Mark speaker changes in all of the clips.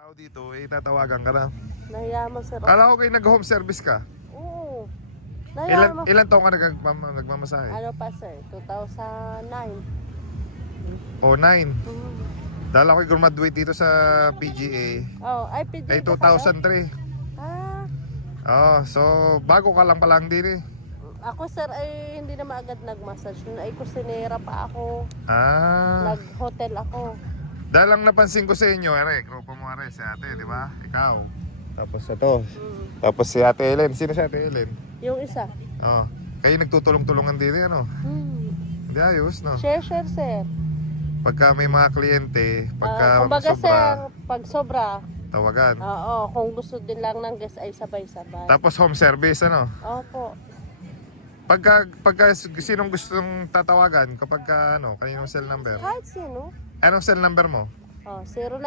Speaker 1: tao dito, eh tatawagan ka na.
Speaker 2: Nahiya mo, sir.
Speaker 1: Kala ko kayo nag-home service ka.
Speaker 2: Oo. Nahiya mo.
Speaker 1: Ilan taong ka nagmamasahe?
Speaker 2: Ano pa, sir? 2009.
Speaker 1: O 9.
Speaker 2: Mm.
Speaker 1: Dahil ako'y graduate dito sa PGA.
Speaker 2: Oh, ay, PG
Speaker 1: Ay
Speaker 2: ka pala?
Speaker 1: 2003.
Speaker 2: Ah.
Speaker 1: Oh, so bago ka lang palang din eh.
Speaker 2: Ako, sir, ay hindi na maagad nag-massage. Ay, kusinera pa ako.
Speaker 1: Ah.
Speaker 2: Nag-hotel ako.
Speaker 1: Dahil lang napansin ko sa inyo, grupo mo si ate, di ba? Ikaw. Tapos ito.
Speaker 2: Mm.
Speaker 1: Tapos si ate Ellen. Sino si ate Ellen?
Speaker 2: Yung isa.
Speaker 1: Oh. Kayo nagtutulong-tulungan din ano?
Speaker 2: Hmm.
Speaker 1: Hindi ayos, no?
Speaker 2: Share, sir.
Speaker 1: Pagka may mga kliyente, pagka
Speaker 2: kumbaga,
Speaker 1: sobra,
Speaker 2: sir, pag sobra,
Speaker 1: tawagan.
Speaker 2: oo, kung gusto din lang ng guest ay sabay-sabay.
Speaker 1: Tapos home service, ano?
Speaker 2: Opo.
Speaker 1: Pagka sinong gustong tatawagan, kapag ano, kaninong cell number?
Speaker 2: Kahit sino.
Speaker 1: Anong cell number mo?
Speaker 2: Oh,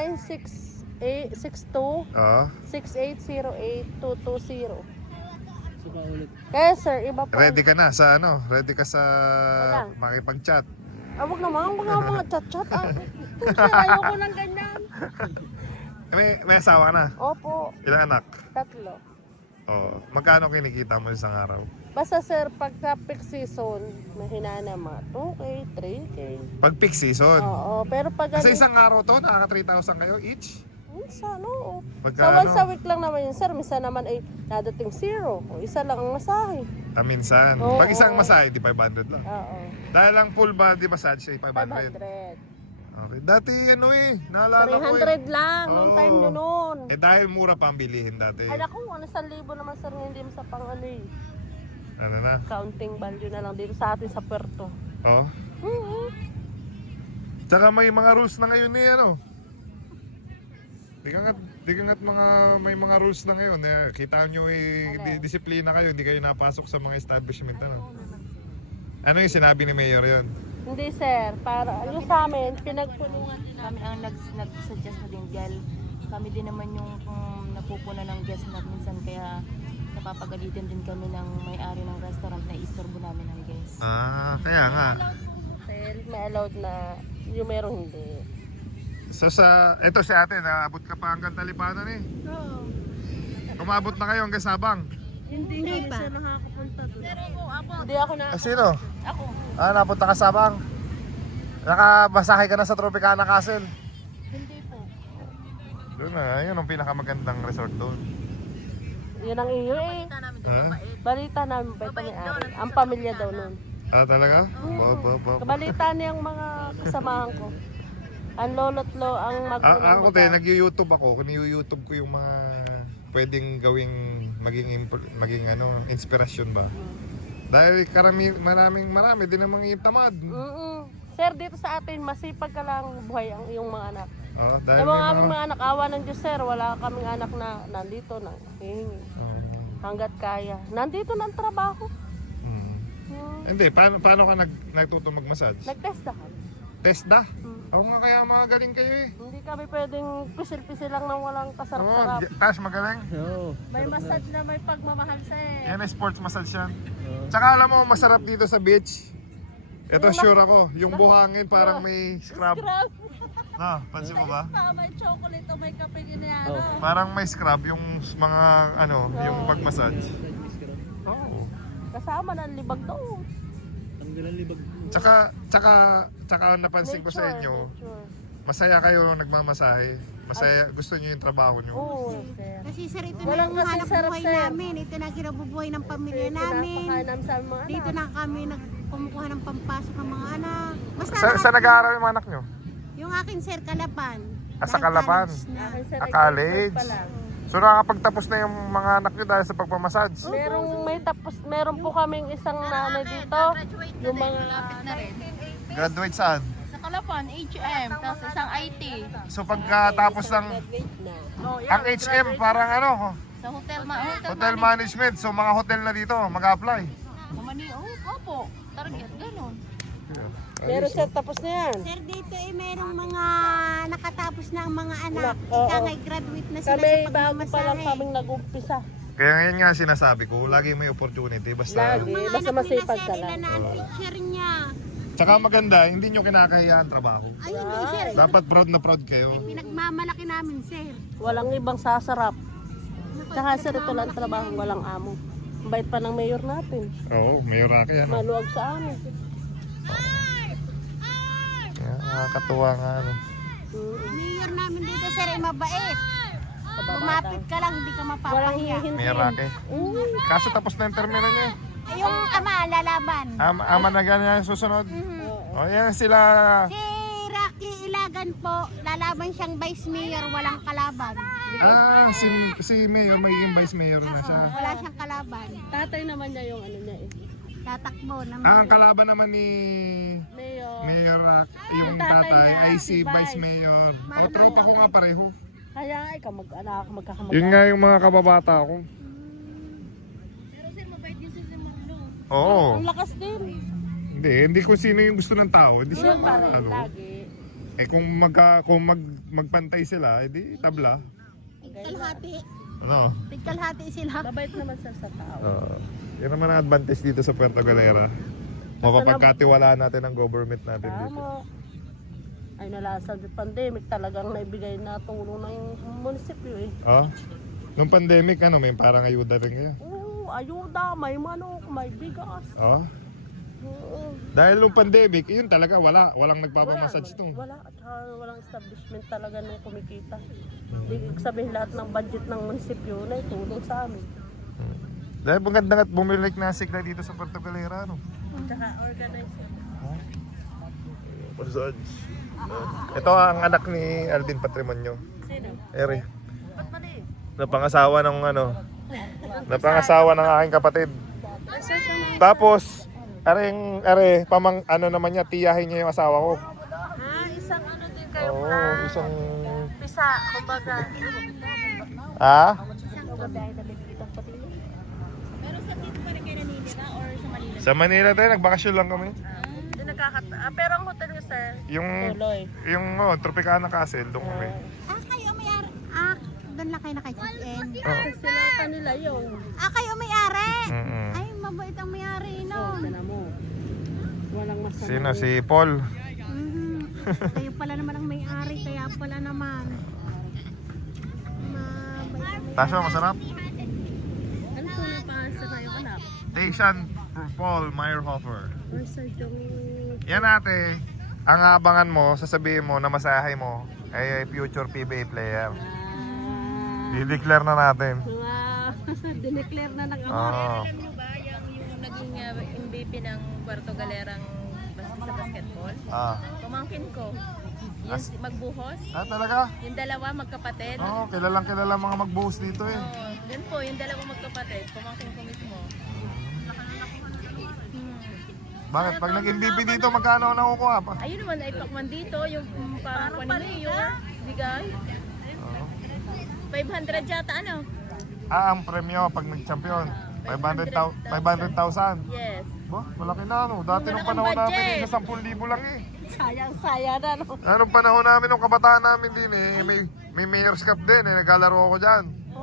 Speaker 2: 0962
Speaker 1: Oo.
Speaker 2: 6808-220. Kaya sir, iba po.
Speaker 1: Ready ka na sa ano? Ready ka sa
Speaker 2: Wala.
Speaker 1: makipag-chat?
Speaker 2: Wag naman, mga chat-chat. Sir, ayoko ng ganyan.
Speaker 1: May asawa na?
Speaker 2: Opo,
Speaker 1: Ilang anak?
Speaker 2: 3.
Speaker 1: Oo. Magkano kinikita mo isang araw?
Speaker 2: Basta sir, pagka peak season, mahina na mga 2K, 3K.
Speaker 1: Pag peak season?
Speaker 2: Oo, pero pag
Speaker 1: Kasi isang araw to, nakaka 3,000 kayo each?
Speaker 2: minsan, oo.
Speaker 1: Pagka
Speaker 2: Sa once
Speaker 1: ano?
Speaker 2: a week lang naman yun, sir. Minsan naman ay nadating 0. O isa lang ang masahe.
Speaker 1: Minsan.
Speaker 2: Oo.
Speaker 1: Pag isang masahe, di 500 lang.
Speaker 2: Oo.
Speaker 1: Dahil lang full body massage ay 500.
Speaker 2: 500.
Speaker 1: Okay. Dati ano naalala ko
Speaker 2: 300 lang, nung
Speaker 1: Oo.
Speaker 2: time nyo nun.
Speaker 1: dahil mura pa ang bilihin dati.
Speaker 2: Ay naku, ano 1,000 naman sir, hindi mo sa pang ano eh.
Speaker 1: Ano na?
Speaker 2: Counting value na lang dito sa atin sa Puerto.
Speaker 1: Oh. Tsaka may mga rules na ngayon ano. Di ka nga't may mga rules na ngayon. Kita nyo disiplina kayo, hindi kayo napasok sa mga establishment ano. Ano yung sinabi ni Mayor yun?
Speaker 2: Hindi sir, para yung sa amin, pinagtulungan din
Speaker 3: Kami ang nag-suggest na din dahil kami din naman yung napupuna ng guest na minsan kaya napapagalitan din kami ng may-ari ng restaurant na istorbo namin ang guest.
Speaker 1: Kaya nga.
Speaker 2: hotel, may allowed na yung merong hindi.
Speaker 1: So eto si ate, naabot ka pa hanggang Talipanan eh.
Speaker 2: Oo.
Speaker 1: Umabot na kayo hanggang Sabang.
Speaker 2: Hindi kami siya nakakapunta doon. Hindi ako na.
Speaker 1: Sino?
Speaker 3: Ako,
Speaker 1: Napunta ka Sabang. Nakabasahe ka na sa Tropicana Castle.
Speaker 3: hindi po.
Speaker 1: Doon na, yun ang pinakamagandang resort doon.
Speaker 2: Yun ang iyo eh. Balita namin pa ito may-ari. Ang pamilya daw nun.
Speaker 1: Talaga?
Speaker 2: Kabalita niyang mga kasamahan ko. Ang lolo't ang magulang
Speaker 1: Ako
Speaker 2: mo
Speaker 1: din,
Speaker 2: daw.
Speaker 1: nag-YouTube ako. Kini-YouTube ko yung mga pwedeng gawing maging inspirasyon ba. Dahil marami din namang tamad.
Speaker 2: Sir, dito sa atin, masipag ka lang buhay ang iyong mga anak.
Speaker 1: Dahil
Speaker 2: Yung mga aming mga anak, awa ng Diyos, sir, wala kaming anak na nandito na hihingi. Hanggat kaya. Nandito na ang trabaho.
Speaker 1: Hindi, paano ka nagtuto mag-massage?
Speaker 2: Nag-test na kami.
Speaker 1: Test da? Oo nga, kaya mga galing kayo eh.
Speaker 2: Hindi kami pwedeng pisil-pisil lang ng walang kasarap-sarap.
Speaker 1: Tash, magaling.
Speaker 2: May massage na may pagmamahal, sir.
Speaker 1: Yan ay sports massage yan. Tsaka alam mo, masarap dito sa beach. Ito sure ako, yung buhangin parang may scrub.
Speaker 2: Scrub.
Speaker 1: Pansin mo ba?
Speaker 2: May chocolate o may kape din yan.
Speaker 1: Parang may scrub yung mga yung pag-massage. Oo.
Speaker 2: Kasama ng libag doon.
Speaker 1: Tsaka napansin ko sa inyo,
Speaker 2: Nature.
Speaker 1: masaya kayo nagmamasahe. Masaya, gusto niyo yung trabaho niyo.
Speaker 2: Oo, sir.
Speaker 4: Kasi sir, ito
Speaker 2: Walang
Speaker 4: na yung hanap
Speaker 2: masasarap,
Speaker 4: buhay
Speaker 2: sir.
Speaker 4: namin. Ito na kinabubuhay ng pamilya namin.
Speaker 2: Pinapakain namin sa aming mga anak.
Speaker 4: Dito na kami kumukuha ng pampasok ng mga anak. Basta
Speaker 1: Sa nag-aaral yung mga anak niyo?
Speaker 4: yung akin sir, Kalapan.
Speaker 1: Sa
Speaker 4: Dahil
Speaker 1: Kalapan?
Speaker 4: college na.
Speaker 2: Akin, sir, ay
Speaker 1: College.
Speaker 2: pa lang.
Speaker 1: So nakakapagtapos na yung mga anak niyo dahil sa pagmamassage?
Speaker 2: Meron po kaming isang nanay dito. Yung mga
Speaker 3: Na rin.
Speaker 1: Graduate saan?
Speaker 3: Sa Kalapan, HM, tapos isang IT.
Speaker 1: So pagkatapos ng
Speaker 2: graduate na.
Speaker 1: ang HM parang
Speaker 3: Sa hotel
Speaker 1: hotel management. So mga hotel na dito mag-apply.
Speaker 3: Opo, target, ganun.
Speaker 2: Pero sir, tapos na yan.
Speaker 4: Sir, dito merong mga nakatapos na ang mga anak.
Speaker 2: Oo.
Speaker 4: Ika ngay graduate na sila
Speaker 2: Kami
Speaker 4: sa
Speaker 2: bago pa lang
Speaker 4: pagmamasahe.
Speaker 2: kaming nag-umpisa.
Speaker 1: Kaya ngayon nga sinasabi ko, lagi may opportunity basta
Speaker 2: Lagi.
Speaker 4: Mga
Speaker 2: Basta
Speaker 4: anak nila
Speaker 2: masipag
Speaker 4: sir,
Speaker 2: ka
Speaker 4: ilan
Speaker 2: lang.
Speaker 4: na ang teacher niya.
Speaker 1: Tsaka maganda, hindi nyo kinakahiya ang trabaho.
Speaker 4: Ay, hindi, sir.
Speaker 1: Dapat proud na proud kayo.
Speaker 4: Pinagmamalaki namin, sir.
Speaker 2: Walang ibang sasarap. Tsaka sir, ito lang trabaho, walang amo. Ang bait pa ng mayor natin.
Speaker 1: Oo, mayor ako yan.
Speaker 2: Maluwag sa amin.
Speaker 1: Nakakatuwa nga ano.
Speaker 4: Mayor namin dito, sir, ay mabait. Lumapit ka lang, hindi ka
Speaker 2: Walang
Speaker 4: mapapahiya.
Speaker 2: hihintin.
Speaker 1: Mayor ako. Kaso tapos na yung termino niya eh.
Speaker 4: Ay, yung ama, lalaban.
Speaker 1: Ama na ganyan yung susunod. O yan sila.
Speaker 4: Si Rocky Ilagan po, lalaban siyang vice mayor, walang kalaban.
Speaker 1: Si Mayor, magiging Vice Mayor na siya.
Speaker 4: Wala siyang kalaban.
Speaker 2: Tatay naman niya yung ano niya eh.
Speaker 4: Tatakbo na
Speaker 1: Ang kalaban naman ni
Speaker 2: Mayor.
Speaker 1: Mayor Rock, yung
Speaker 2: Yung tatay
Speaker 1: tatay
Speaker 2: niya,
Speaker 1: ay
Speaker 2: si
Speaker 1: si Vice
Speaker 2: Vice.
Speaker 1: Mayor. O tropa ko nga pareho.
Speaker 2: Kaya ay kamag-anak, magkakamag.
Speaker 1: Yun nga yung mga kababata ko.
Speaker 3: Pero sir, mabait din si Marlo.
Speaker 1: Oo.
Speaker 2: Ang lakas din.
Speaker 1: Hindi ko sino yung gusto ng tao. Hindi siya
Speaker 2: Yun pa rin,
Speaker 1: ano.
Speaker 2: lagi.
Speaker 1: Eh kung magpantay sila, edi tabla.
Speaker 4: Tigkalhati.
Speaker 1: Ano?
Speaker 4: Tigkalhati sila.
Speaker 2: Mabait naman sir sa tao.
Speaker 1: Yan naman ang advantage dito sa Puerto Galera. Mapapagkatiwalaan natin ang government natin dito.
Speaker 2: Tama. Ay nalasan sa pandemic talagang naibigay na tulong ng munisipyo eh.
Speaker 1: Oh? Nung pandemic, may parang ayuda rin kayo.
Speaker 2: Oo, ayuda, may manok, may bigas.
Speaker 1: Oh?
Speaker 2: Oo.
Speaker 1: Dahil nung pandemic, yun talaga walang nagpapamassage to.
Speaker 2: Wala, at walang establishment talaga nung kumikita. Hindi sabihin lahat ng budget ng munisipyo na itulong sa amin.
Speaker 1: Dahil maganda nga't bumalik na sigla dito sa Puerto Galera, no?
Speaker 2: Tsaka organizer.
Speaker 1: Massage. Ito ang anak ni Alvin Patrimonio.
Speaker 2: Sino?
Speaker 1: Eri.
Speaker 2: Ba't mali?
Speaker 1: Napangasawa ng napangasawa ng aking kapatid. Tapos, naman niya, tiyahin niya yung asawa ko.
Speaker 2: Isang ano din kayo
Speaker 1: Oo, isang...
Speaker 2: pisa, kumbaga.
Speaker 3: Pero sa dito pa rin kayo naninira or sa Manila?
Speaker 1: Sa Manila tayo, nagbakasyon lang kami.
Speaker 2: Hindi pero ang hotel ko sir, tuloy.
Speaker 1: Yung Tropicana Castle, doon kami.
Speaker 4: Kayo may-ari. Doon lang kayo naka-check-in.
Speaker 2: Sila kanila yung.
Speaker 4: Kayo may-ari.
Speaker 1: Mm-mm.
Speaker 4: Ay, mabait ang may-ari, no?
Speaker 2: Tignan mo. Walang masama.
Speaker 1: Sino? Si Paul.
Speaker 4: Kayo pala naman ang may-ari, kaya pala naman. Mabait.
Speaker 1: Tasha, masarap?
Speaker 2: Ano po yung pangalan sa yung anak?
Speaker 1: Station for Paul Meyerhofer.
Speaker 2: Or sa yung...
Speaker 1: Yan ate, ang abangan mo, sasabihin mo na masahay mo ay future PBA player. I-declare na natin.
Speaker 2: Dineclare na ng
Speaker 1: Oo.
Speaker 3: Alam niyo ba yung naging MVP ng Puerto Galerang sa basketball? Pamangkin ko. Yung magbuhos.
Speaker 1: Talaga?
Speaker 3: Yung dalawa magkapatid.
Speaker 1: Oo, kilalang kilala mga magbuhos dito eh.
Speaker 3: Oo, yun po, yung dalawa magkapatid. Pamangkin ko mismo.
Speaker 1: Bakit? Pag nag-MVP dito, magkano na nakukuha pa?
Speaker 3: Ayun naman, ay pakman dito, yung parang mayor, bigay. 500 yata, ano?
Speaker 1: Ang premyo pag nag-champion, 500,000.
Speaker 3: Yes.
Speaker 1: Ba, malaki na ano. Dati nung
Speaker 3: Malaking
Speaker 1: panahon namin,
Speaker 3: budget.
Speaker 1: na 10,000 lang eh.
Speaker 2: Sayang-saya na no.
Speaker 1: Anong panahon namin, nung kabataan namin din eh, may Mayor's Cup din eh, naglalaro ako dyan.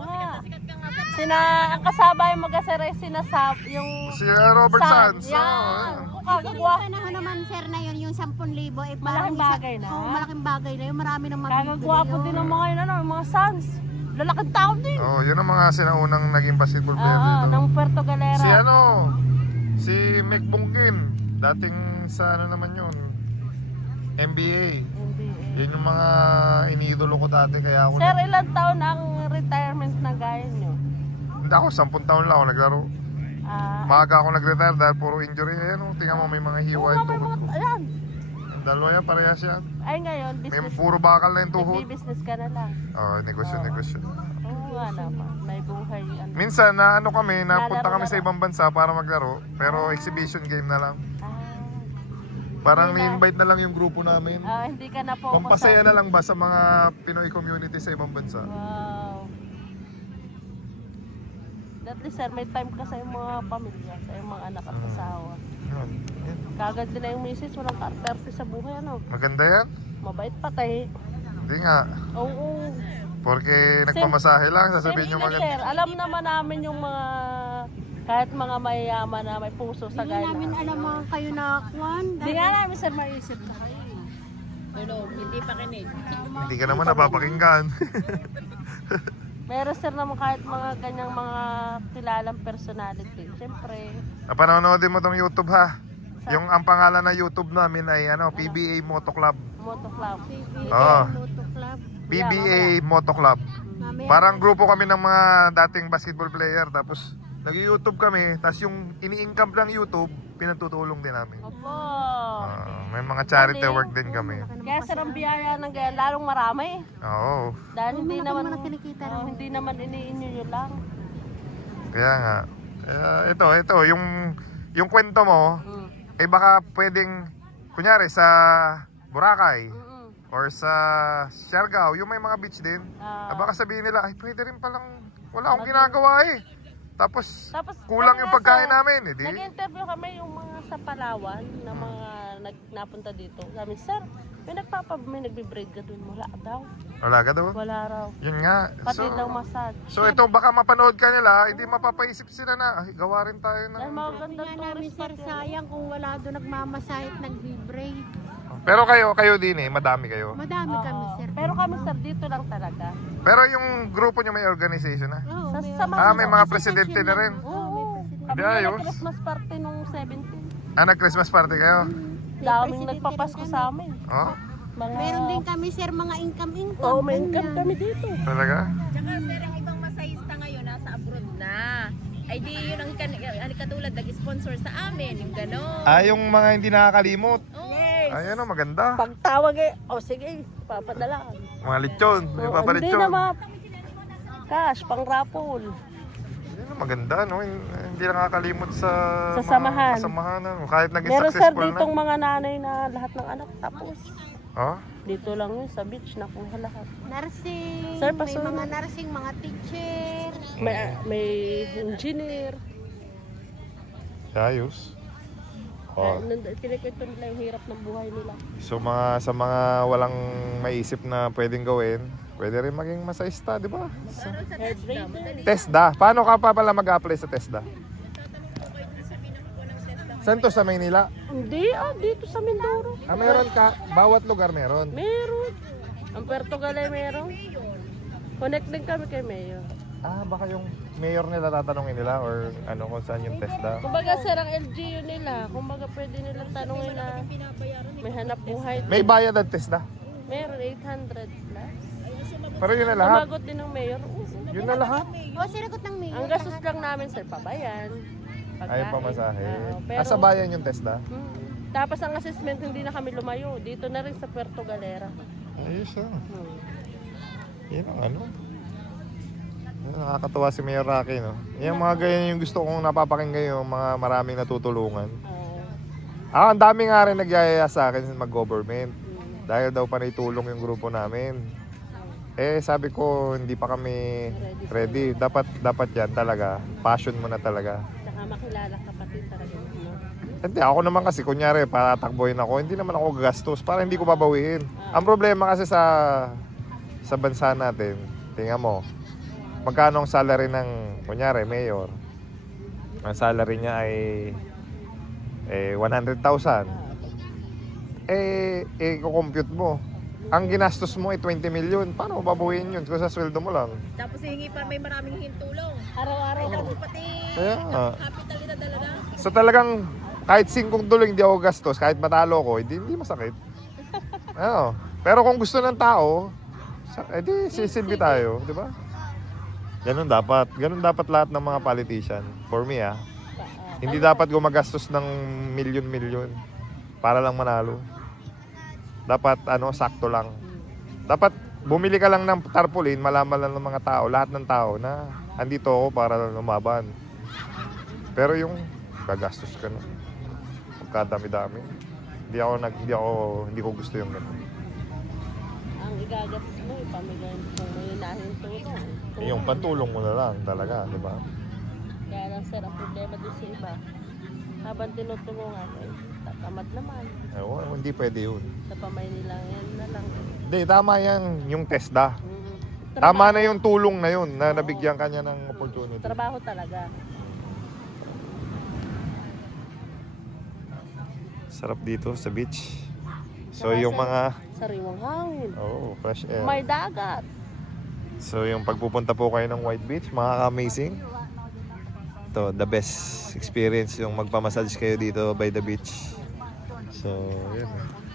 Speaker 2: Ang kasabay mag-asere sinasap yung
Speaker 1: Si Robert Sands.
Speaker 2: Yan.
Speaker 4: Kagagwa. Panahon naman, sir, na yun, yung 10,000, eh, parang
Speaker 2: Malaking bagay na.
Speaker 4: malaking bagay na yun. Marami nang mabibili
Speaker 2: Kagagwapo din ng mga yun, yung mga sons. Lalaking tao din.
Speaker 1: Oh, yun ang mga sinaunang naging basketball player dito.
Speaker 2: ng Puerto Galera.
Speaker 1: Si Mick Bungkin, dating sa naman yun, NBA. Yun yung mga iniidolo ko dati kaya ako.
Speaker 2: Sir, ilang taon ang retirement na gaya nyo?
Speaker 1: Hindi ako, 10 taon lang ako naglaro. Maaga ako nag-retire dahil puro injury. Ayan, tingnan mo may mga hiwa yung tuhod ko.
Speaker 2: Ayan.
Speaker 1: Ang dalawa yan, parehas yan.
Speaker 2: Ay ngayon,
Speaker 1: May
Speaker 2: business.
Speaker 1: puro bakal na yung tuhod.
Speaker 2: Nagbi-business ka na lang.
Speaker 1: Negosyo.
Speaker 2: Oo nga naman. May buhay.
Speaker 1: Minsan na napunta kami sa ibang bansa para maglaro, pero exhibition game na lang. Parang ni-invite na lang yung grupo namin.
Speaker 2: Hindi ka na po.
Speaker 1: Pampasaya na lang ba sa mga Pinoy community sa ibang bansa?
Speaker 2: Wow. At least sir, may time ka sa iyong mga pamilya, sa iyong mga anak at asawa.
Speaker 1: Yun.
Speaker 2: Kagad din na yung misis, walang karperte sa buhay, ano?
Speaker 1: Maganda yan?
Speaker 2: Mabait patay.
Speaker 1: Hindi nga.
Speaker 2: Oo.
Speaker 1: Porque nagpamasahe lang, sasabihin nyo
Speaker 2: Sir,
Speaker 1: maganda.
Speaker 2: sir, alam naman namin yung mga Kahit mga mayayaman na may puso sa
Speaker 4: Hindi namin
Speaker 2: gana.
Speaker 4: alam mga kayo na kwan.
Speaker 2: Hindi nga namin sir maisip na kayo.
Speaker 3: Hindi pa kinig.
Speaker 1: Hindi ka naman napapakinggan.
Speaker 2: Meron sir naman kahit mga ganyang mga kilalang personality. Siyempre,
Speaker 1: Napanonoodin mo tong YouTube ha. Yung ang pangalan na YouTube namin ay PBA Moto Club.
Speaker 2: Moto Club.
Speaker 1: Oo.
Speaker 4: Moto Club.
Speaker 1: PBA Moto Club.
Speaker 4: Mamaya,
Speaker 1: Parang grupo kami ng mga dating basketball player tapos nag-YouTube kami tapos yung ini-income ng YouTube pinatutulong din namin.
Speaker 2: Opo.
Speaker 1: May mga charity work din kami.
Speaker 2: Kaya sir ang biyaya ng ganyan, lalong marami.
Speaker 1: Oo.
Speaker 2: Dahil hindi
Speaker 4: malaki
Speaker 2: naman,
Speaker 4: naman ang kinikita
Speaker 2: oh, hindi naman iniinyo nyo lang.
Speaker 1: Kaya nga. Kaya ito yung kwento mo
Speaker 2: Mm.
Speaker 1: eh baka pwedeng kunyari sa Boracay
Speaker 2: Mm-mm.
Speaker 1: or sa Siargao, yung may mga beach din. Baka sabihin nila, ay pwede rin palang wala akong ginagawa eh. Tapos kulang yung pagkain namin. Eh, di?
Speaker 2: Nag-interview kami yung mga sa Palawan na mga napunta dito. Sabi, sir, may nagbe-break ka dun. Wala daw.
Speaker 1: Wala ka daw?
Speaker 2: Wala raw.
Speaker 1: Yun nga.
Speaker 2: Pati daw massage.
Speaker 1: So ito baka mapanood ka nila, hindi mapapaisip sila na, ay gawa rin tayo
Speaker 2: Dahil
Speaker 1: ng...
Speaker 2: magandang
Speaker 4: nga namin
Speaker 2: tourist
Speaker 4: sir,
Speaker 2: spot yan.
Speaker 4: sayang kung wala doon nagmamasahit, nagbe-break.
Speaker 1: Pero kayo din eh, madami kayo.
Speaker 4: Madami kami
Speaker 2: Oo.
Speaker 4: sir.
Speaker 2: Pero kami sir, dito lang talaga.
Speaker 1: Pero yung grupo nyo may organization na?
Speaker 4: Oo,
Speaker 2: Sa-
Speaker 4: may-
Speaker 2: sa mga-
Speaker 1: May mga presidente na rin.
Speaker 4: Oo, may presidente.
Speaker 2: Kami
Speaker 1: Hindi,
Speaker 2: na
Speaker 1: ayos.
Speaker 2: Christmas party nung 17.
Speaker 1: Nag-Christmas party kayo?
Speaker 2: Daming
Speaker 4: presidente
Speaker 2: nagpapasko
Speaker 4: rin
Speaker 2: sa amin.
Speaker 1: Oh,
Speaker 4: Meron din kami sir mga income-income.
Speaker 2: Oo, may income
Speaker 4: ganyan.
Speaker 2: kami dito.
Speaker 1: talaga?
Speaker 3: Tsaka sir, ang ibang masahista ngayon nasa abroad na. Ay di yun ang katulad nag-sponsor sa amin, yung gano'n.
Speaker 1: Yung mga hindi nakakalimot.
Speaker 3: Yes.
Speaker 1: Ay, maganda.
Speaker 2: Pagtawag sige, papadala.
Speaker 1: Mga lechon, may
Speaker 2: Hindi
Speaker 1: papalechon.
Speaker 2: na cash, pang raffle.
Speaker 1: Maganda, no? Hindi nakakalimot sa
Speaker 2: Sa
Speaker 1: mga
Speaker 2: samahan.
Speaker 1: kasamahan. Kahit naging
Speaker 2: Meron sir
Speaker 1: successful
Speaker 2: ditong
Speaker 1: na.
Speaker 2: mga nanay na lahat ng anak tapos.
Speaker 1: Oh?
Speaker 2: Dito lang yun sa beach nakuha lahat.
Speaker 4: Nursing,
Speaker 2: Sir,
Speaker 4: may
Speaker 2: pasunod.
Speaker 4: mga nursing, mga teacher.
Speaker 2: May engineer.
Speaker 1: Ayos. Oh.
Speaker 2: Kinikwento nila yung hirap ng buhay nila.
Speaker 1: So sa mga walang maisip na pwedeng gawin, pwede rin maging masayista, di ba?
Speaker 2: Head
Speaker 1: TESDA. Paano ka pa pala mag-apply sa TESDA? Saan to sa Maynila?
Speaker 2: Hindi, dito sa Mindoro.
Speaker 1: Meron ka. Bawat lugar meron.
Speaker 2: Meron. Ang Puerto Galay meron. Connect din kami kay Mayor.
Speaker 1: Baka yung mayor nila tatanungin nila or kung saan yung TESDA.
Speaker 2: Kumbaga sir, ang LGU nila, kumbaga pwede nilang tanungin na may hanap buhay.
Speaker 1: May bayad ang TESDA.
Speaker 2: Meron 800 plus.
Speaker 1: Pero yun na lahat.
Speaker 2: Sumagot din ng Mayor.
Speaker 1: Yun na lahat.
Speaker 4: O, sinagot ng mayor.
Speaker 2: Ang gastos lang namin sir, pabayan.
Speaker 1: Ayaw pamasahe.
Speaker 2: Pero,
Speaker 1: Sa bayan yung TESDA.
Speaker 2: Tapos ang assessment, hindi na kami lumayo. Dito na rin sa Puerto Galera.
Speaker 1: Ayos Yan ang nakakatawa si Mayor Rocky, no? Yung mga ganyan yung gusto kong napapakinggan yung mga maraming natutulungan. Ang dami nga rin nagyayaya sa akin mag-government. Dahil daw pa naitulong yung grupo namin. Sabi ko, hindi pa kami ready. Dapat yan talaga. Passion mo na talaga.
Speaker 2: Tsaka makilala kapatid talaga. No?
Speaker 1: Hindi, ako naman kasi, kunyari, patakboyin ako, hindi naman ako gagastos para hindi ko babawiin. Ang problema kasi sa bansa natin, tingnan mo, magkano ang salary ng, kunyari, mayor? Ang salary niya ay 100,000. Kukompute mo. Ang ginastos mo ay 20 million. Paano mo babawiin yun kung sa sweldo mo lang?
Speaker 3: Tapos hihingi pa, may maraming hintulong.
Speaker 2: Araw-araw
Speaker 3: Ay,
Speaker 2: kami.
Speaker 3: naku, pati
Speaker 1: Kaya nga.
Speaker 3: capital nila talaga.
Speaker 1: So talagang kahit 5 tuloy hindi ako gastos, kahit matalo ko, hindi masakit. Pero kung gusto ng tao, edi sisilbi tayo, di ba? Ganun dapat lahat ng mga politician. For me hindi dapat gumagastos ng milyon-milyon para lang manalo. Dapat sakto lang. Dapat bumili ka lang ng tarpaulin, malaman lang ng mga tao, lahat ng tao na andito ako para lumaban. Pero yung gagastos ka na. Pagkadami-dami. Hindi ko gusto yung ganun.
Speaker 2: Ang igagastos mo, ipamigay kung may nahintulong.
Speaker 1: Yung pantulong mo na lang talaga, di ba?
Speaker 2: Kaya lang sir, ang problema din sa iba. Habang tinutulungan, tatamad naman.
Speaker 1: Hindi pwede yun.
Speaker 2: Sa pamay nila, yan na lang.
Speaker 1: Hindi, tama yan yung TESDA. Tama na yung tulong na yun na nabigyan kanya ng opportunity.
Speaker 2: Trabaho talaga.
Speaker 1: Sarap dito sa beach. So
Speaker 2: Saka
Speaker 1: yung
Speaker 2: sa-
Speaker 1: mga
Speaker 2: Sariwang hangin.
Speaker 1: oh, fresh air.
Speaker 2: May dagat.
Speaker 1: So yung pagpupunta po kayo ng White Beach, makaka-amazing. Ito, the best experience yung magpamassage kayo dito by the beach. So, yun.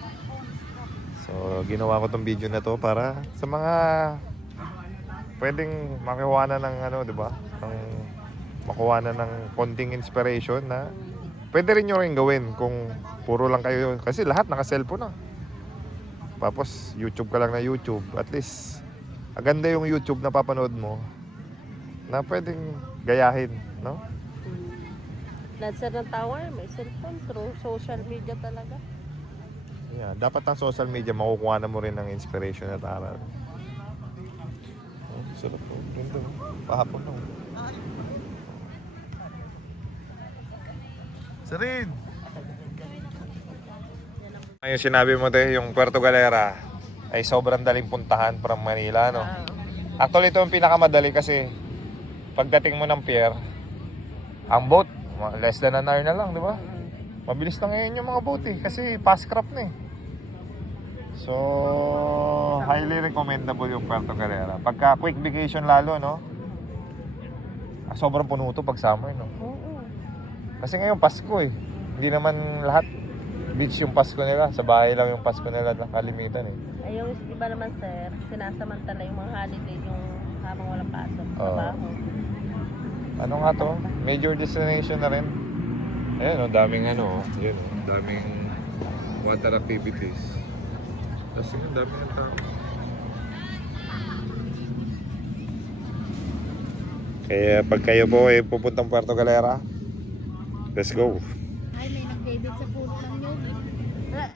Speaker 1: So, ginawa ko tong video na to para sa mga pwedeng makuha na ng ano, 'di ba? Makuha na ng konting inspiration na pwede rin nyo rin gawin kung puro lang kayo kasi lahat naka-cellphone na. Tapos YouTube ka lang na YouTube, at least aganda yung YouTube na papanood mo na pwedeng gayahin, no?
Speaker 2: Lahat sir ng tower, may cellphone through social media talaga.
Speaker 1: Yeah, dapat ang social media makukuha na mo rin ng inspiration at aral. Oh, sarap po. Ganda. Pahapon lang. Sarin! Yung sinabi mo te, yung Puerto Galera ay sobrang daling puntahan from Manila, no? Actually, ito yung pinakamadali kasi pagdating mo ng pier, ang boat, less than an hour na lang, di ba? Mabilis na ngayon yung mga boat eh, kasi fast craft na eh. So, highly recommendable yung Puerto Galera. Pagka quick vacation lalo, no? Sobrang puno to pag summer, no?
Speaker 2: Oo.
Speaker 1: Kasi ngayon Pasko eh. Hindi naman lahat beach yung Pasko nila. Sa bahay lang yung Pasko nila kalimitan eh.
Speaker 2: Ay, yung iba naman sir, sinasamantala yung mga holiday yung habang walang pasok.
Speaker 1: Oo.
Speaker 2: Trabaho.
Speaker 1: Ano nga to? Major destination na rin. Ayan, daming ano, yun, daming water activities. Tapos yun, daming ng tao. Kaya pag kayo po ay pupuntang Puerto Galera, let's go.
Speaker 4: Ay, may nag-David sa puno ng